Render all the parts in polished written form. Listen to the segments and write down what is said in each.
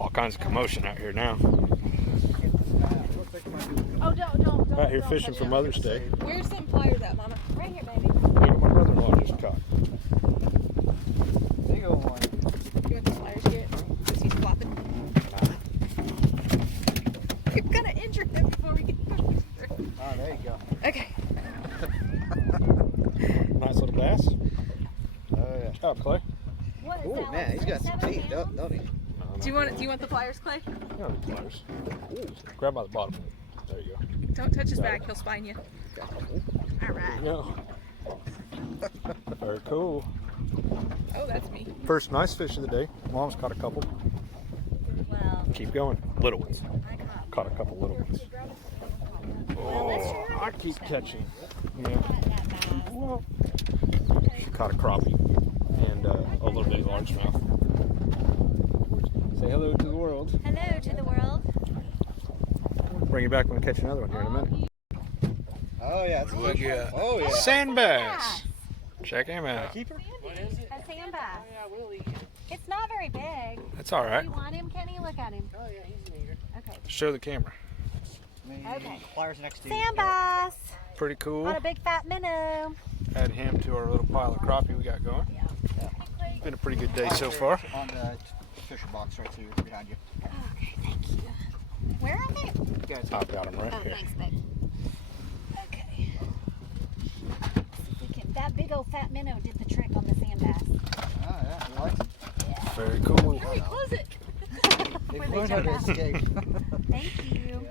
All kinds of commotion out here now. Oh, don't. Out here fishing for Mother's Day. Where's some pliers at, Mama? Right here, baby. Look what my brother-in-law just caught. Big old one. You want the pliers here? Because he's flopping. You're gonna injure him before we get there. Oh, there you go. Okay. Nice little bass. Oh, yeah. Good job, Clay. What is Oh, that? man, he's got some teeth, don't he? Do you want the pliers, Clay? No, the pliers. Ooh, grab by the bottom. There you go. Don't touch his back. He'll spine you. All There right. you go. Very cool. Oh, that's me. First nice fish of the day. Mom's caught a couple. Well, Keep going. Little ones. I caught. Caught a couple little ones. Oh, I keep catching. Yeah. Well, she caught a crappie and a little bit of largemouth. Say hello to the world. Hello to the world. Bring you back when I catch another one here in a minute. Oh, yeah. It's Look at Oh, yeah. sand bass. Check him out. Keeper? A sand bass. It's not very big. That's all right. You want him, Kenny? Look at him. Oh, yeah, he's an eater. Okay. Show the camera. Okay. Pliers next to you. Sand bass Pretty cool. on a big fat minnow. Add him to our little pile of crappie we got going. Been a pretty good day so far. On the fisher box right here behind you. Okay, thank you. Where are they? I've got him right Oh, here. thanks, babe. Okay. Let's see if we can. That big old fat minnow did the trick on the sand bass. Oh, yeah. You like it? Very cool. Hurry, close it. They've Where they learned how to jump out. escape. Thank you.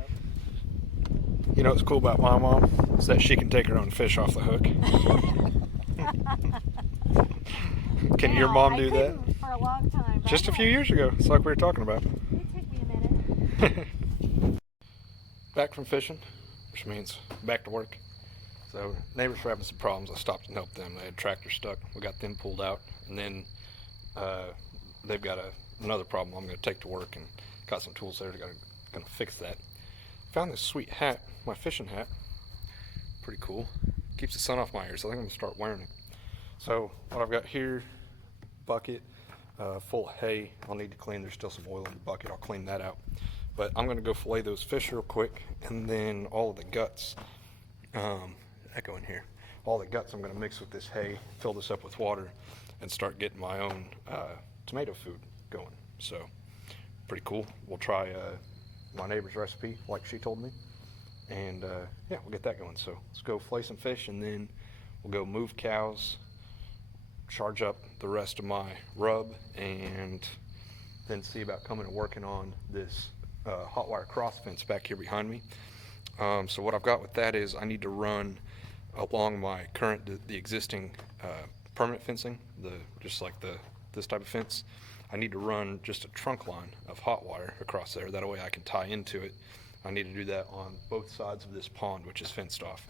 You know what's cool about my mom is that she can take her own fish off the hook. Can your Now, mom I do that? couldn't for a long time. but Just a I few know. years ago. It's like we were talking about. It took me a minute. Back from fishing, which means back to work. So neighbors were having some problems. I stopped and helped them. They had tractors stuck. We got them pulled out, and then they've got another problem I'm going to take to work, and got some tools there to going to fix that. Found this sweet hat, my fishing hat. Pretty cool. Keeps the sun off my ears. So I think I'm going to start wearing it. So what I've got here, bucket full of hay. I'll need to clean. There's still some oil in the bucket. I'll clean that out. But I'm going to go fillet those fish real quick, and then all of the guts, echo in here, all the guts I'm going to mix with this hay, fill this up with water, and start getting my own tomato food going. So pretty cool. We'll try my neighbor's recipe like she told me, and yeah, we'll get that going. So let's go fillet some fish, and then we'll go move cows, charge up the rest of my rub, and then see about coming and working on this hot wire cross fence back here behind me. So what I've got with that is I need to run along my the existing permanent fencing, just like this type of fence. I need to run just a trunk line of hot wire across there. That way I can tie into it. I need to do that on both sides of this pond, which is fenced off.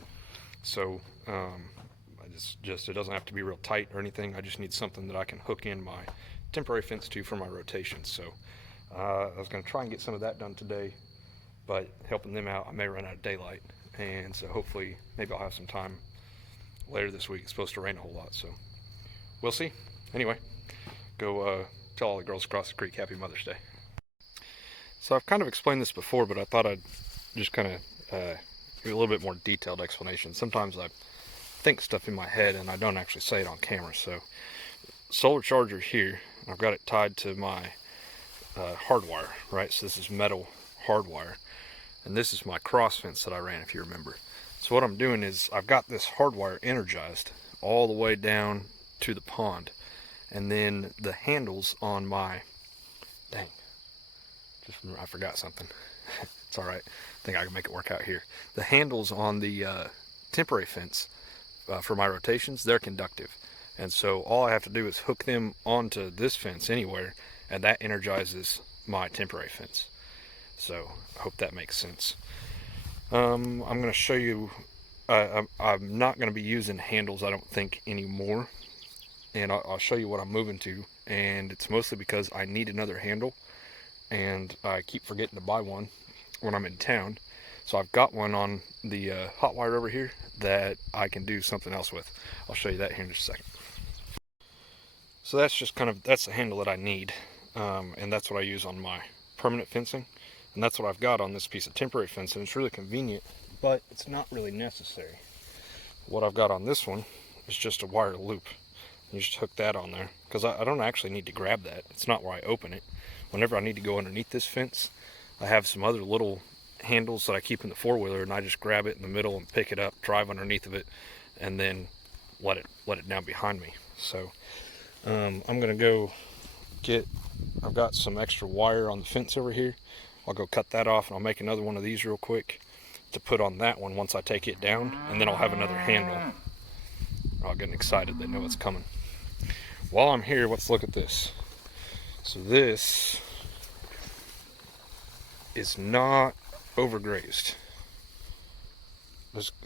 So it doesn't have to be real tight or anything. I just need something that I can hook in my temporary fence to for my rotation. So I was going to try and get some of that done today, but helping them out, I may run out of daylight. And so hopefully, maybe I'll have some time later this week. It's supposed to rain a whole lot, so we'll see. Anyway, go tell all the girls across the creek Happy Mother's Day. So I've kind of explained this before, but I thought I'd just kind of give a little bit more detailed explanation. Sometimes I think stuff in my head and I don't actually say it on camera. So solar charger here, I've got it tied to my hardwire, right? So this is metal hardwire, and this is my cross fence that I ran, if you remember. So what I'm doing is I've got this hardwire energized all the way down to the pond, and then the handles on my I forgot something. It's all right. I think I can make it work out here. The handles on the temporary fence for my rotations, they're conductive, and so all I have to do is hook them onto this fence anywhere, and that energizes my temporary fence. So I hope that makes sense. I'm going to show you, I'm not going to be using handles, I don't think, anymore, and I'll show you what I'm moving to, and it's mostly because I need another handle, and I keep forgetting to buy one when I'm in town. So I've got one on the hot wire over here that I can do something else with. I'll show you that here in just a second. So that's just that's the handle that I need, and that's what I use on my permanent fencing, and that's what I've got on this piece of temporary fencing. It's really convenient, but it's not really necessary. What I've got on this one is just a wire loop. You just hook that on there, because I don't actually need to grab that. It's not where I open it. Whenever I need to go underneath this fence, I have some other little handles that I keep in the four-wheeler, and I just grab it in the middle and pick it up, drive underneath of it, and then let it down behind me. So I'm gonna go I've got some extra wire on the fence over here. I'll go cut that off, and I'll make another one of these real quick to put on that one once I take it down, and then I'll have another handle. I'll get excited, they know it's coming. While I'm here, let's look at this. So this is not overgrazed.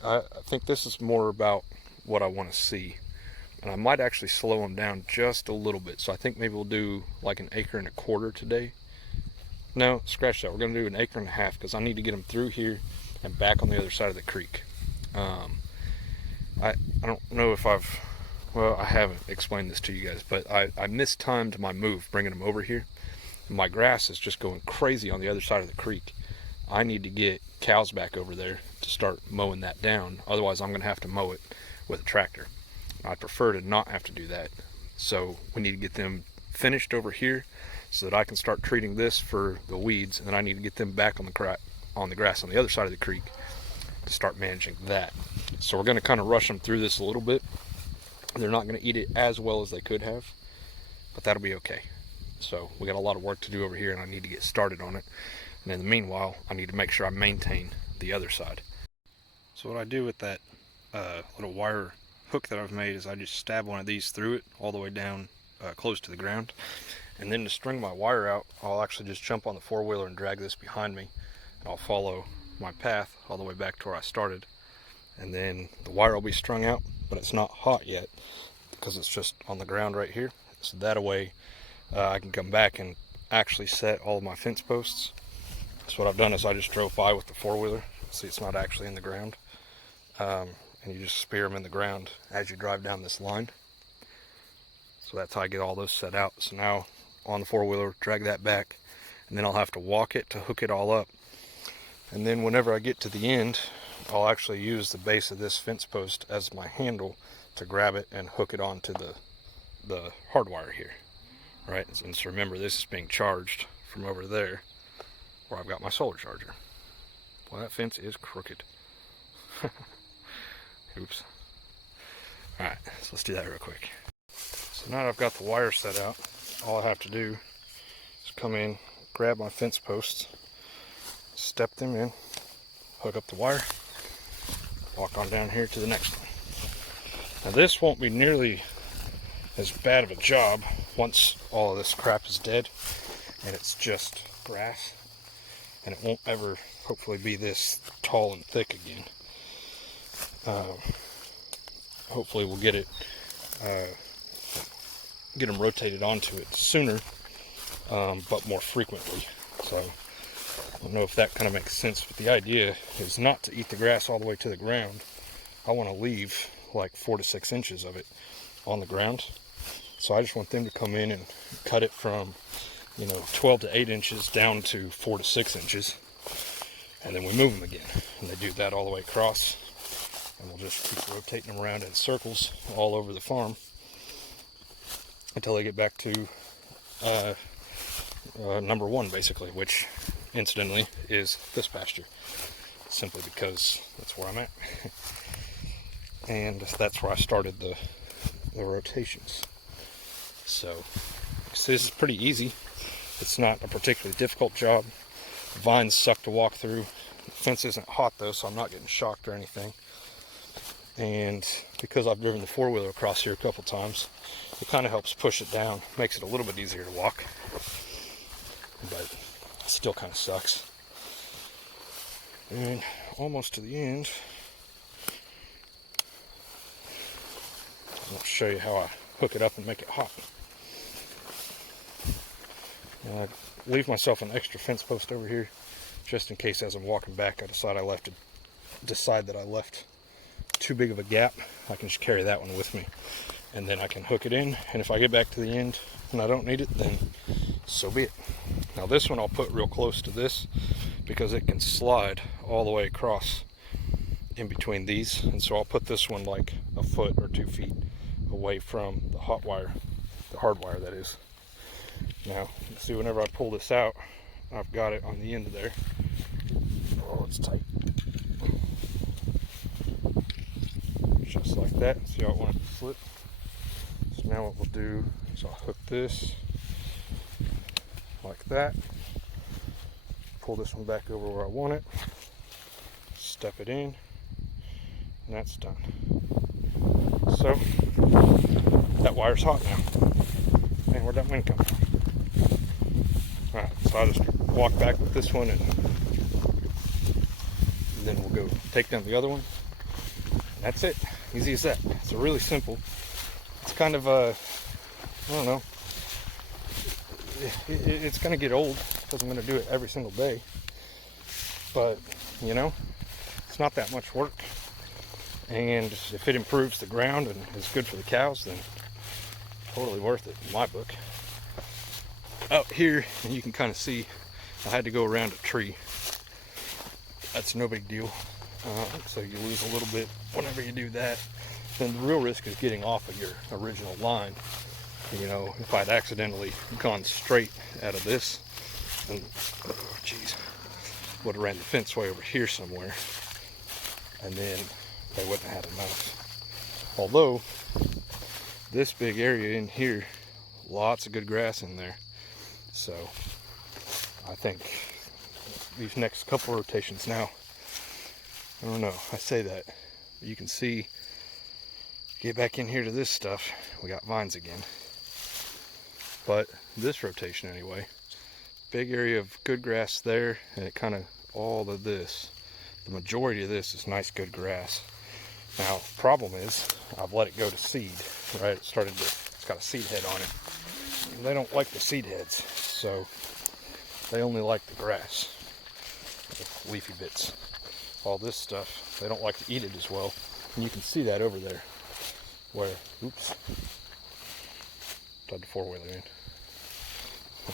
I think this is more about what I want to see, and I might actually slow them down just a little bit. So I think maybe we'll do like 1.25 acres today. No, scratch that. We're going to do 1.5 acres because I need to get them through here and back on the other side of the creek. I don't know if I haven't explained this to you guys, but I mistimed my move bringing them over here. My grass is just going crazy on the other side of the creek. I need to get cows back over there to start mowing that down. Otherwise, I'm going to have to mow it with a tractor. I prefer to not have to do that. So we need to get them finished over here so that I can start treating this for the weeds, and then I need to get them back on the grass on the other side of the creek to start managing that. So we're going to kind of rush them through this a little bit. They're not going to eat it as well as they could have, but that'll be okay. So we got a lot of work to do over here, and I need to get started on it. And in the meanwhile, I need to make sure I maintain the other side. So what I do with that little wire hook that I've made is I just stab one of these through it all the way down close to the ground. And then to string my wire out, I'll actually just jump on the four-wheeler and drag this behind me. And I'll follow my path all the way back to where I started. And then the wire will be strung out, but it's not hot yet because it's just on the ground right here. So that way I can come back and actually set all of my fence posts. So what I've done is I just drove by with the four-wheeler. See, it's not actually in the ground. And you just spear them in the ground as you drive down this line. So that's how I get all those set out. So now on the four-wheeler, drag that back, and then I'll have to walk it to hook it all up. And then whenever I get to the end, I'll actually use the base of this fence post as my handle to grab it and hook it onto the hardwire here. Right? And so remember, this is being charged from over there where I've got my solar charger. Well, that fence is crooked. Oops. Alright, so let's do that real quick. So now that I've got the wire set out, all I have to do is come in, grab my fence posts, step them in, hook up the wire, walk on down here to the next one. Now this won't be nearly as bad of a job once all of this crap is dead and it's just grass, and it won't ever hopefully be this tall and thick again. Hopefully we'll get them rotated onto it sooner, but more frequently. So I don't know if that kind of makes sense, but the idea is not to eat the grass all the way to the ground. I want to leave like 4 to 6 inches of it on the ground. So I just want them to come in and cut it from 12 to 8 inches down to 4 to 6 inches, and then we move them again, and they do that all the way across, and we'll just keep rotating them around in circles all over the farm until they get back to number one, basically, which incidentally is this pasture, simply because that's where I'm at. And that's where I started the rotations. So this is pretty easy. It's not a particularly difficult job. The vines suck to walk through. The fence isn't hot though, so I'm not getting shocked or anything. And because I've driven the four-wheeler across here a couple times, it kind of helps push it down, makes it a little bit easier to walk, but it still kind of sucks. And almost to the end, I'll show you how I hook it up and make it hot. And I leave myself an extra fence post over here, just in case as I'm walking back I decide that I left too big of a gap. I can just carry that one with me, and then I can hook it in, and if I get back to the end and I don't need it, then so be it. Now this one I'll put real close to this because it can slide all the way across in between these, and so I'll put this one like a foot or 2 feet away from the hot wire, the hard wire that is. Now, see, whenever I pull this out, I've got it on the end of there. Oh, it's tight. Just like that. See how I want it to slip? So now what we'll do is I'll hook this like that. Pull this one back over where I want it. Step it in. And that's done. So, that wire's hot now. Man, where'd that wind come from? Alright, so I'll just walk back with this one and then we'll go take down the other one. And that's it. Easy as that. It's really simple. It's kind of I don't know. It's going to get old because I'm going to do it every single day. But, you know, it's not that much work. And if it improves the ground and is good for the cows, then totally worth it in my book. Out here, you can kind of see I had to go around a tree. That's no big deal. So you lose a little bit whenever you do that. Then the real risk is getting off of your original line. You know, if I'd accidentally gone straight out of this, then, oh geez, would have ran the fence way over here somewhere, and then they wouldn't have had enough. Although, this big area in here, lots of good grass in there. So, I think these next couple rotations now, I don't know, I say that, but you can see, get back in here to this stuff, we got vines again. But this rotation anyway, big area of good grass there, and it kind of, all of this, the majority of this is nice good grass. Now, problem is, I've let it go to seed, right? It's got a seed head on it. And they don't like the seed heads, so they only like the grass, the leafy bits. All this stuff, they don't like to eat it as well. And you can see that over there, where, oops, tried the four-wheeler in.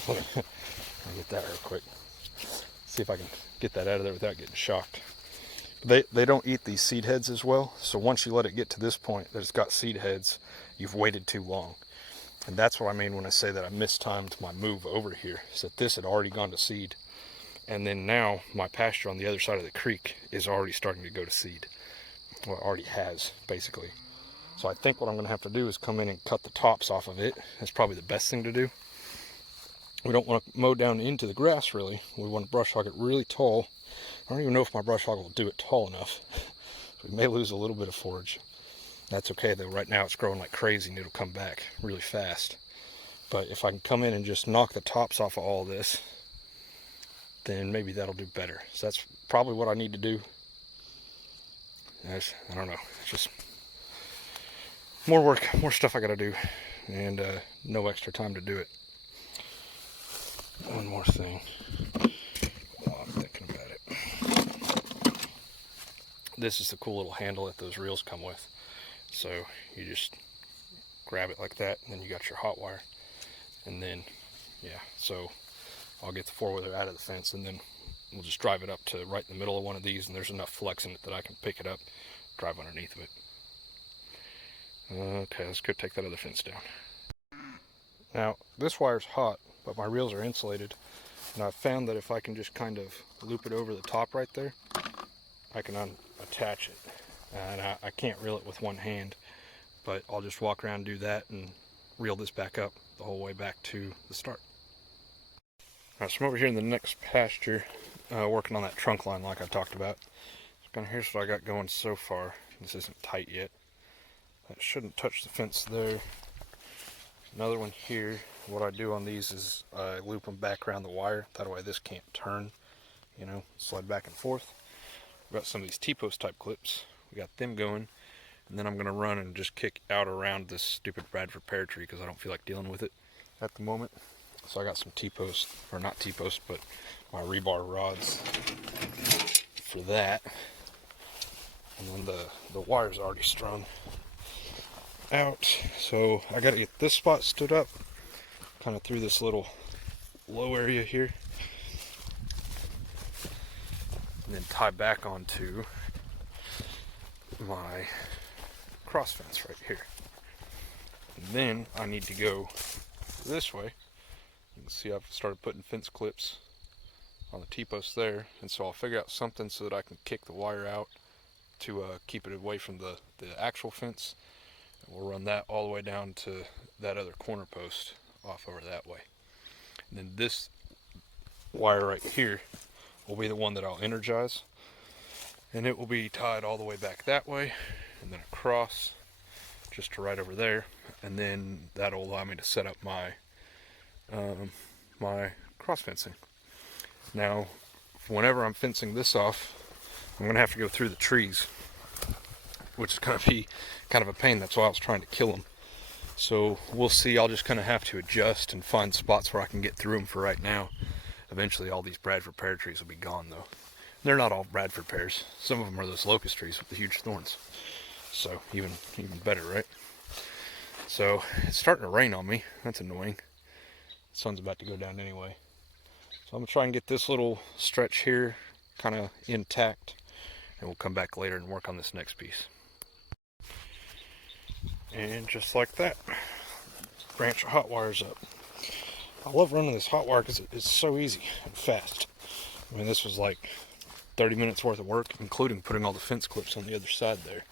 I'll get that real quick. See if I can get that out of there without getting shocked. They don't eat these seed heads as well, so once you let it get to this point that it's got seed heads, you've waited too long. And that's what I mean when I say that I mistimed my move over here, is that this had already gone to seed. And then now my pasture on the other side of the creek is already starting to go to seed. Well, it already has, basically. So I think what I'm going to have to do is come in and cut the tops off of it. That's probably the best thing to do. We don't want to mow down into the grass, really. We want to brush hog it really tall. I don't even know if my brush hog will do it tall enough. So we may lose a little bit of forage. That's okay, though. Right now it's growing like crazy and it'll come back really fast. But if I can come in and just knock the tops off of all this, then maybe that'll do better. So that's probably what I need to do. I don't know. It's just more work, more stuff I got to do, and no extra time to do it. One more thing while I'm thinking about it. This is the cool little handle that those reels come with. So you just grab it like that, and then you got your hot wire. And then, yeah, so I'll get the four-wheeler out of the fence, and then we'll just drive it up to right in the middle of one of these, and there's enough flex in it that I can pick it up, drive underneath of it. Okay, let's go take that other fence down. Now, this wire's hot, but my reels are insulated, and I've found that if I can just kind of loop it over the top right there, I can attach it. And I can't reel it with one hand, but I'll just walk around and do that and reel this back up the whole way back to the start. Alright, so I'm over here in the next pasture, working on that trunk line like I talked about. So kind of here's what I got going so far. This isn't tight yet. That shouldn't touch the fence there. Another one here. What I do on these is I loop them back around the wire. That way this can't turn, you know, slide back and forth. We've got some of these T-post type clips. We got them going. And then I'm going to run and just kick out around this stupid Bradford pear tree because I don't feel like dealing with it at the moment. So I got some T-post, or not T-post, but my rebar rods for that. And then the wire's already strung out. So I got to get this spot stood up, kind of through this little low area here. And then tie back onto my cross fence right here. And then I need to go this way. You can see I've started putting fence clips on the T-post there, and so I'll figure out something so that I can kick the wire out to keep it away from the actual fence. And we'll run that all the way down to that other corner post off over that way. And then this wire right here will be the one that I'll energize, and it will be tied all the way back that way and then across just to right over there, and then that'll allow me to set up my my cross fencing. Now whenever I'm fencing this off, I'm gonna have to go through the trees, which is gonna be kind of a pain. That's why I was trying to kill them. So we'll see. I'll just kind of have to adjust and find spots where I can get through them for right now. Eventually all these Bradford pear trees will be gone though. They're not all Bradford pears. Some of them are those locust trees with the huge thorns. So even better, right? So it's starting to rain on me. That's annoying. The sun's about to go down anyway. So I'm gonna try and get this little stretch here kind of intact, and we'll come back later and work on this next piece. And just like that, branch of hot wires up. I love running this hot wire because it's so easy and fast. I mean, this was like 30 minutes worth of work, including putting all the fence clips on the other side there.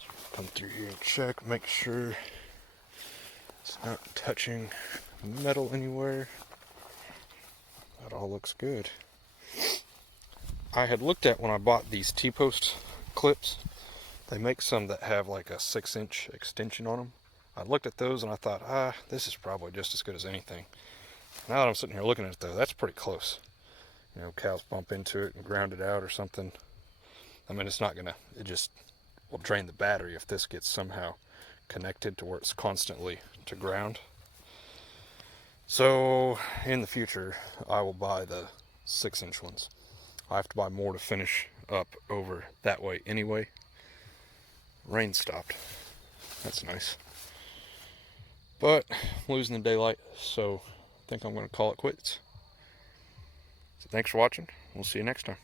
So come through here and check, make sure it's not touching metal anywhere. That all looks good. I had looked at, when I bought these T-post clips, they make some that have like a 6-inch extension on them. I looked at those and I thought, this is probably just as good as anything. Now that I'm sitting here looking at it though, that's pretty close. You know, cows bump into it and ground it out or something. I mean, it's not gonna, it just will drain the battery if this gets somehow connected to where it's constantly to ground. So in the future, I will buy the 6-inch ones. I have to buy more to finish up over that way anyway. Rain stopped. That's nice. But I'm losing the daylight, so I think I'm going to call it quits. So thanks for watching. We'll see you next time.